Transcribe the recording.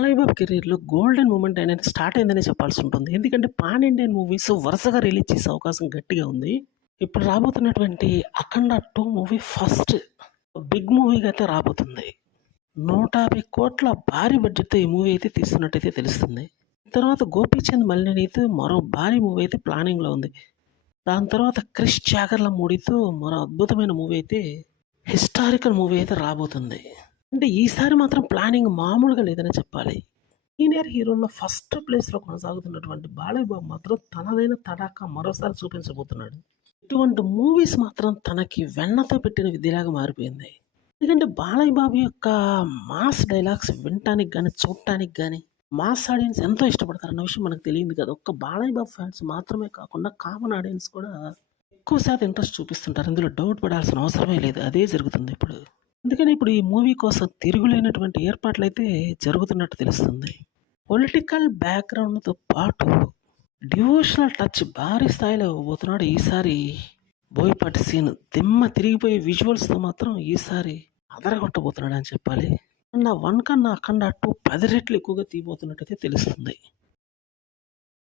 బాలయ్య బాబు కెరీర్‌లో golden moment అనేది start అయిందనే చెప్పాల్సి ఉంటుంది. ఎందుకంటే పాన్ ఇండియన్ మూవీస్ వరుసగా రిలీజ్ చేసే అవకాశం గట్టిగా ఉంది. ఇప్పుడు రాబోతున్నటువంటి 'అఖండ 2' మూవీ ఫస్ట్ బిగ్ మూవీగా అయితే రాబోతుంది. 150,00,00,000 భారీ బడ్జెట్‌తో ఈ మూవీ అయితే తీస్తున్నట్టయితే తెలుస్తుంది. తర్వాత 'గోపీచంద్ మలినేనితో' మరో భారీ మూవీ అయితే ప్లానింగ్‌లో ఉంది. దాని తర్వాత 'క్రిష్ జాగర్లమూడి'తో మరో అద్భుతమైన మూవీ అయితే హిస్టారికల్ మూవీ అయితే రాబోతుంది. అంటే ఈసారి మాత్రం ప్లానింగ్ మామూలుగా లేదనే చెప్పాలి. సీనియర్ హీరోల్లో ఫస్ట్ ప్లేస్‌లో కొనసాగుతున్నటువంటి బాలయ్య బాబు మాత్రం తనదైన తడాఖా మరోసారి చూపించబోతున్నాడు. ఇటువంటి మూవీస్ మాత్రం తనకి వెన్నతో పెట్టిన విద్యలాగా మారిపోయింది. ఎందుకంటే బాలయ్య బాబు యొక్క మాస్ డైలాగ్స్ వినటానికి గాని, చూడటానికి గాని మాస్ ఆడియన్స్ ఎంతో ఇష్టపడతారన్న విషయం మనకు తెలియంది కదా! ఒక్క బాలయ్య బాబు ఫ్యాన్స్ మాత్రమే కాకుండా కామన్ ఆడియన్స్ కూడా ఎక్కువ శాతం ఇంట్రెస్ట్ చూపిస్తుంటారు. ఇందులో డౌట్ పడాల్సిన అవసరమే లేదు. అదే జరుగుతుంది ఇప్పుడు. అందుకని ఇప్పుడు ఈ మూవీ కోసం తిరుగులేనటువంటి ఏర్పాట్లయితే జరుగుతున్నట్టు తెలుస్తుంది. పొలిటికల్ బ్యాక్‌గ్రౌండ్‌తో పాటు డివోషనల్ టచ్ భారీ స్థాయిలో ఇవ్వబోతున్నాడు ఈసారి బోయపాటి సీను. దిమ్మ తిరిగిపోయే విజువల్స్‌తో మాత్రం ఈసారి అదరగొట్టబోతున్నాడని చెప్పాలి. అండ్ ఆ 1 కన్నా 'అఖండ 2' 10 రెట్లు ఎక్కువగా తీయబోతున్నట్టయితే తెలుస్తుంది.